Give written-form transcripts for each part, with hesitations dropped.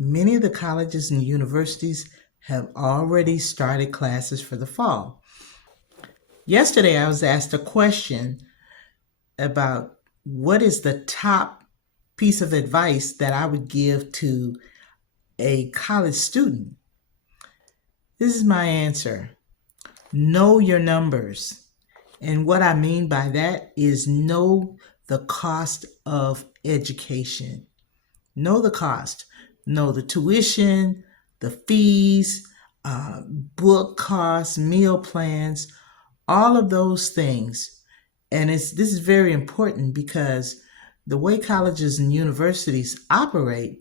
Many of the colleges and universities have already started classes for the fall. Yesterday, I was asked a question about what is the top piece of advice that I would give to a college student. This is my answer. Know your numbers. And what I mean by that is know the cost of education. Know the cost. Know the tuition, the fees, book costs, meal plans, all of those things. And this is very important because the way colleges and universities operate,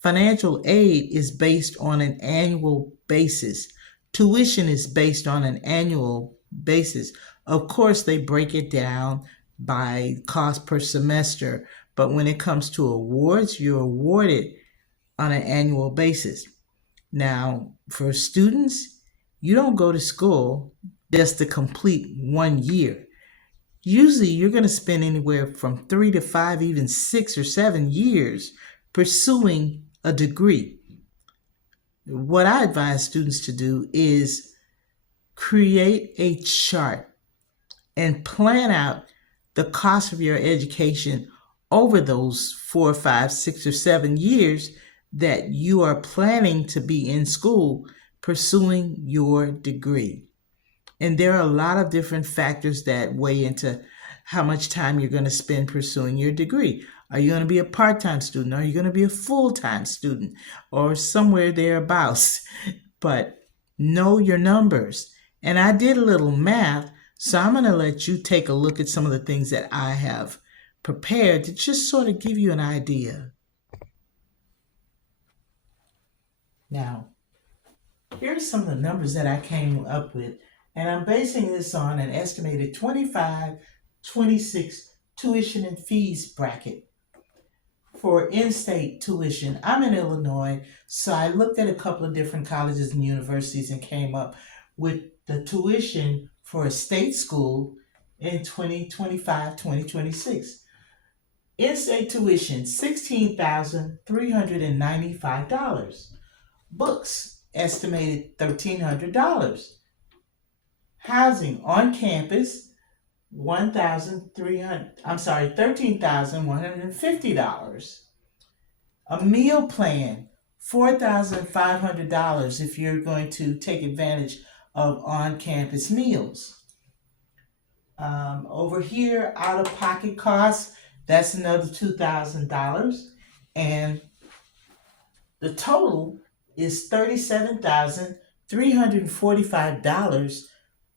financial aid is based on an annual basis. Tuition is based on an annual basis. Of course, they break it down by cost per semester, but when it comes to awards, you're awarded on an annual basis. Now, for students, you don't go to school just to complete 1 year. Usually, you're going to spend anywhere from 3 to 5, even 6 or 7 years pursuing a degree. What I advise students to do is create a chart and plan out the cost of your education over those 4, 5, 6, or 7 years that you are planning to be in school pursuing your degree. And there are a lot of different factors that weigh into how much time you're going to spend pursuing your degree. Are you going to be a part-time student? Are you going to be a full-time student? Or somewhere thereabouts? But know your numbers. And I did a little math, so I'm going to let you take a look at some of the things that I have prepared to just sort of give you an idea. Now, here's some of the numbers that I came up with, and I'm basing this on an estimated 25-26 tuition and fees bracket for in-state tuition. I'm in Illinois, so I looked at a couple of different colleges and universities and came up with the tuition for a state school in 2025-2026. In-state tuition, $16,395. Books, estimated $1,300. Housing on campus, $13,150. A meal plan, $4,500 if you're going to take advantage of on-campus meals. Over here, out-of-pocket costs, that's another $2,000. And the total is $37,345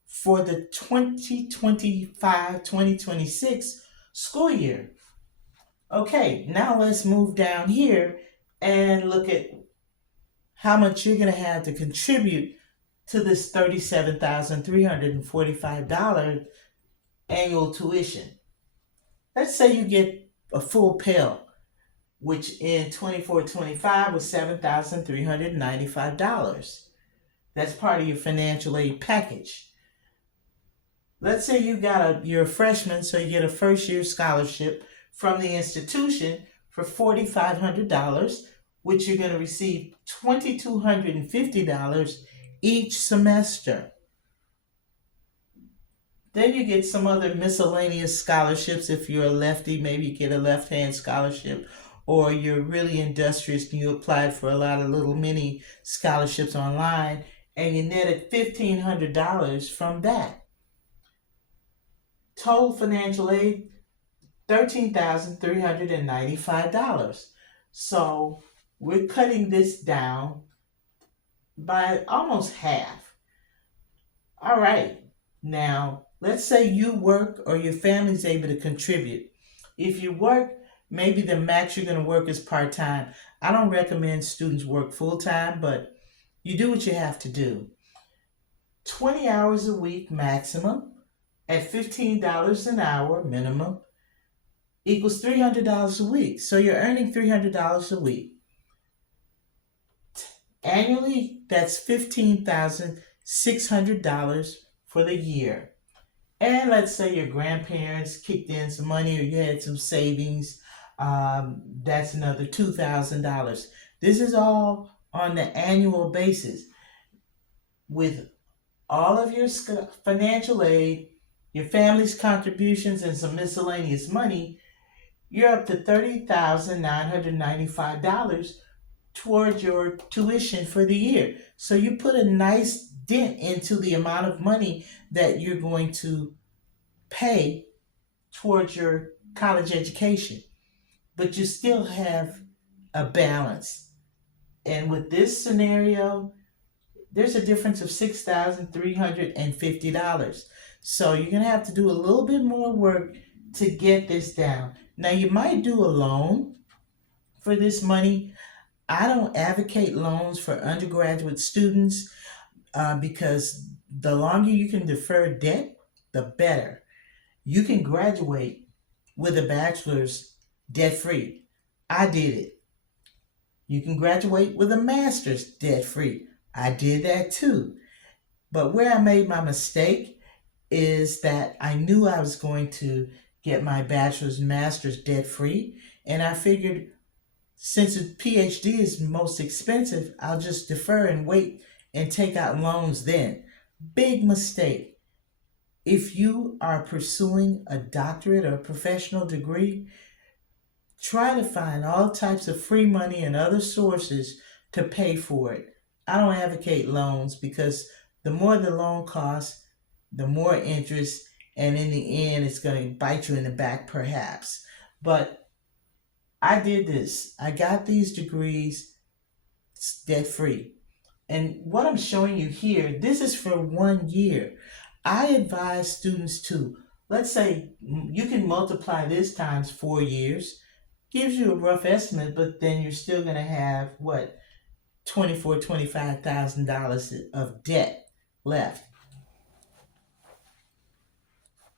for the 2025-2026 school year. Okay, now let's move down here and look at how much you're going to have to contribute to this $37,345 annual tuition. Let's say you get a full Pell, which in 24-25 was $7,395. That's part of your financial aid package. Let's say you're a freshman, so you get a first-year scholarship from the institution for $4,500, which you're going to receive $2,250 each semester. Then you get some other miscellaneous scholarships. If you're a lefty, maybe you get a left-hand scholarship, or you're really industrious and you applied for a lot of little mini scholarships online, and you netted $1,500 from that. Total financial aid, $13,395. So we're cutting this down by almost half. All right, now let's say you work or your family's able to contribute. If you work, maybe the max you're going to work is part-time. I don't recommend students work full-time, but you do what you have to do. 20 hours a week maximum at $15 an hour minimum equals $300 a week. So you're earning $300 a week. Annually, that's $15,600 for the year. And let's say your grandparents kicked in some money or you had some savings. That's another $2,000. This is all on the annual basis. With all of your financial aid, your family's contributions, and some miscellaneous money, you're up to $30,995 towards your tuition for the year. So you put a nice dent into the amount of money that you're going to pay towards your college education. But you still have a balance. And with this scenario, there's a difference of $6,350. So you're going to have to do a little bit more work to get this down. Now, you might do a loan for this money. I don't advocate loans for undergraduate students because the longer you can defer debt, the better. You can graduate with a bachelor's debt free. I did it. You can graduate with a master's debt free. I did that too. But where I made my mistake is that I knew I was going to get my bachelor's and master's debt free. And I figured since a PhD is most expensive, I'll just defer and wait and take out loans then. Big mistake. If you are pursuing a doctorate or professional degree, try to find all types of free money and other sources to pay for it. I don't advocate loans because the more the loan costs, the more interest, and in the end, it's going to bite you in the back perhaps. But I did this. I got these degrees debt free. And what I'm showing you here, this is for 1 year. I advise students to, let's say you can multiply this times 4 years. Gives you a rough estimate, but then you're still going to have what, $25,000 of debt left.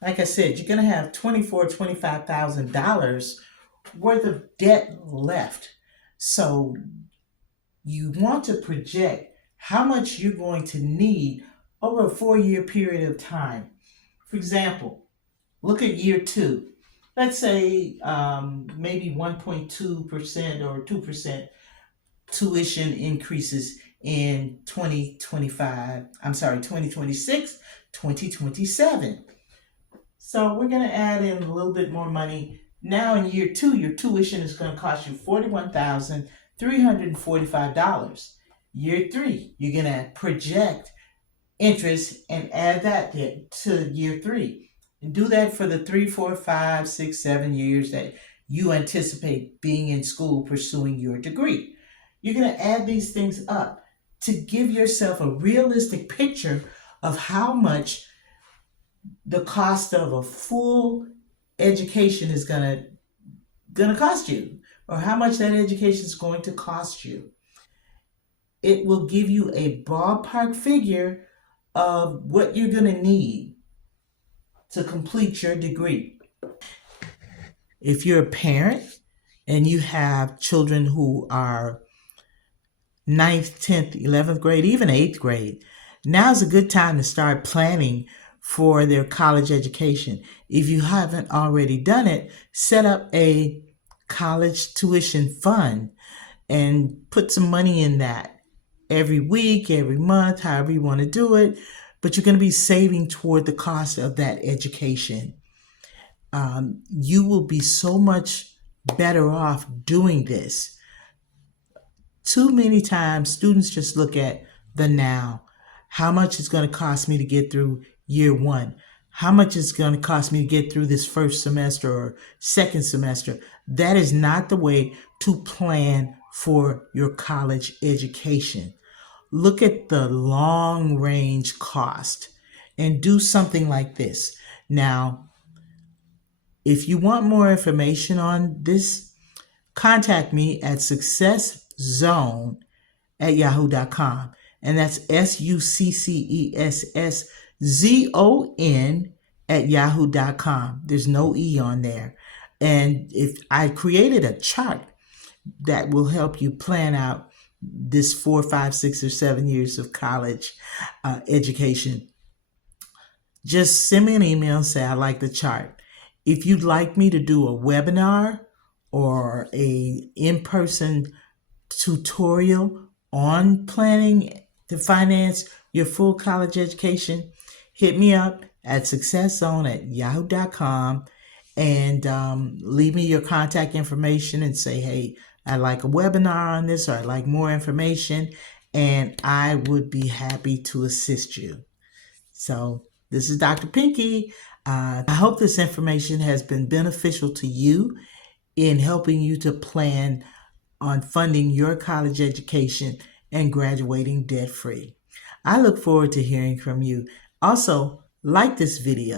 Like I said, you're going to have $25,000 worth of debt left. So you want to project how much you're going to need over a 4-year period of time. For example, look at year 2. Let's say maybe 1.2% or 2% tuition increases in 2026, 2027. So we're going to add in a little bit more money. Now in year 2, your tuition is going to cost you $41,345. Year 3, you're going to project interest and add that to year 3. And do that for the 3, 4, 5, 6, 7 years that you anticipate being in school pursuing your degree. You're going to add these things up to give yourself a realistic picture of how much the cost of a full education is going to cost you, or how much that education is going to cost you. It will give you a ballpark figure of what you're going to need to complete your degree. If you're a parent and you have children who are 9th, 10th, 11th grade, even 8th grade, now's a good time to start planning for their college education. If you haven't already done it, set up a college tuition fund and put some money in that every week, every month, however you want to do it. But you're going to be saving toward the cost of that education. You will be so much better off doing this. Too many times, students just look at the now. How much it's going to cost me to get through year 1? How much it's going to cost me to get through this first semester or second semester? That is not the way to plan for your college education. Look at the long range cost and do something like this. Now, if you want more information on this, contact me at successzone@yahoo.com. And that's successzon@yahoo.com. There's no E on there. And if I created a chart that will help you plan out this 4, 5, 6, or 7 years of college education, just send me an email and say I like the chart. If you'd like me to do a webinar or a in-person tutorial on planning to finance your full college education, hit me up at successzone@yahoo.com and leave me your contact information and say, hey, I'd like a webinar on this, or I'd like more information, and I would be happy to assist you. So this is Dr. Pinky. I hope this information has been beneficial to you in helping you to plan on funding your college education and graduating debt-free. I look forward to hearing from you. Also, like this video